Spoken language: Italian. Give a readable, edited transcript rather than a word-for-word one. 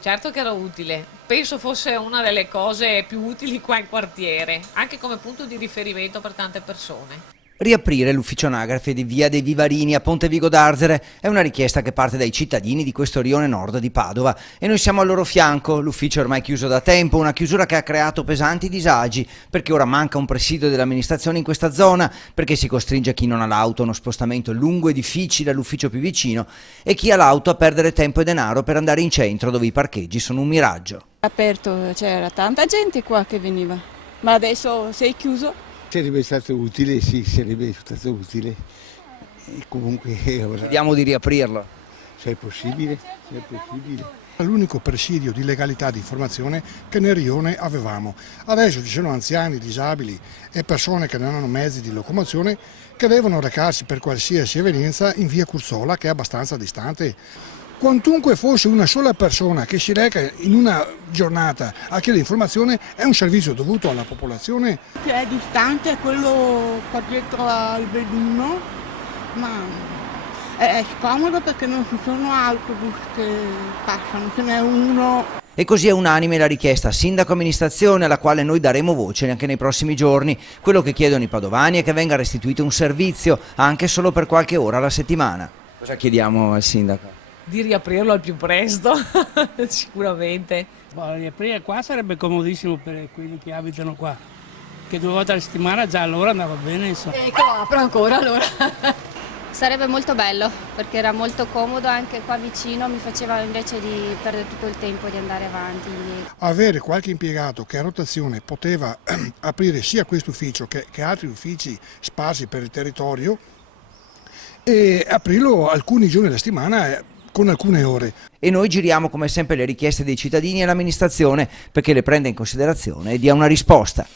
Certo che era utile, penso fosse una delle cose più utili qua in quartiere, anche come punto di riferimento per tante persone. Riaprire l'ufficio anagrafe di Via dei Vivarini a Ponte Vigo d'Arzere è una richiesta che parte dai cittadini di questo rione nord di Padova e noi siamo al loro fianco. L'ufficio è ormai chiuso da tempo, una chiusura che ha creato pesanti disagi perché ora manca un presidio dell'amministrazione in questa zona, perché si costringe chi non ha l'auto a uno spostamento lungo e difficile all'ufficio più vicino e chi ha l'auto a perdere tempo e denaro per andare in centro dove i parcheggi sono un miraggio. Aperto, c'era tanta gente qua che veniva, ma adesso sei chiuso. Sarebbe stato utile, sì, sarebbe stato utile. E comunque ora, Chiediamo di riaprirlo. se è possibile, se è possibile. È l'unico presidio di legalità di informazione che nel rione avevamo. Adesso ci sono anziani, disabili e persone che non hanno mezzi di locomozione che devono recarsi per qualsiasi evenienza in via Curzola, che è abbastanza distante. Quantunque fosse una sola persona che si reca in una giornata a chiedere informazione, è un servizio dovuto alla popolazione. È distante, quello qua dietro al Belluno, ma è scomodo perché non ci sono autobus che passano, ce n'è uno. E così è unanime la richiesta sindaco-amministrazione, alla quale noi daremo voce anche nei prossimi giorni. Quello che chiedono i padovani è che venga restituito un servizio, anche solo per qualche ora alla settimana. Cosa chiediamo al sindaco? Di riaprirlo al più presto, sicuramente. Riaprire qua sarebbe comodissimo per quelli che abitano qua, che 2 volte alla settimana già allora andava bene. Insomma. Che lo apro ancora allora. Sarebbe molto bello perché era molto comodo anche qua vicino, mi faceva invece di perdere tutto il tempo di andare avanti. Avere qualche impiegato che a rotazione poteva aprire sia questo ufficio che altri uffici sparsi per il territorio e aprirlo alcuni giorni alla settimana con alcune ore. E noi giriamo come sempre le richieste dei cittadini all'amministrazione perché le prenda in considerazione e dia una risposta.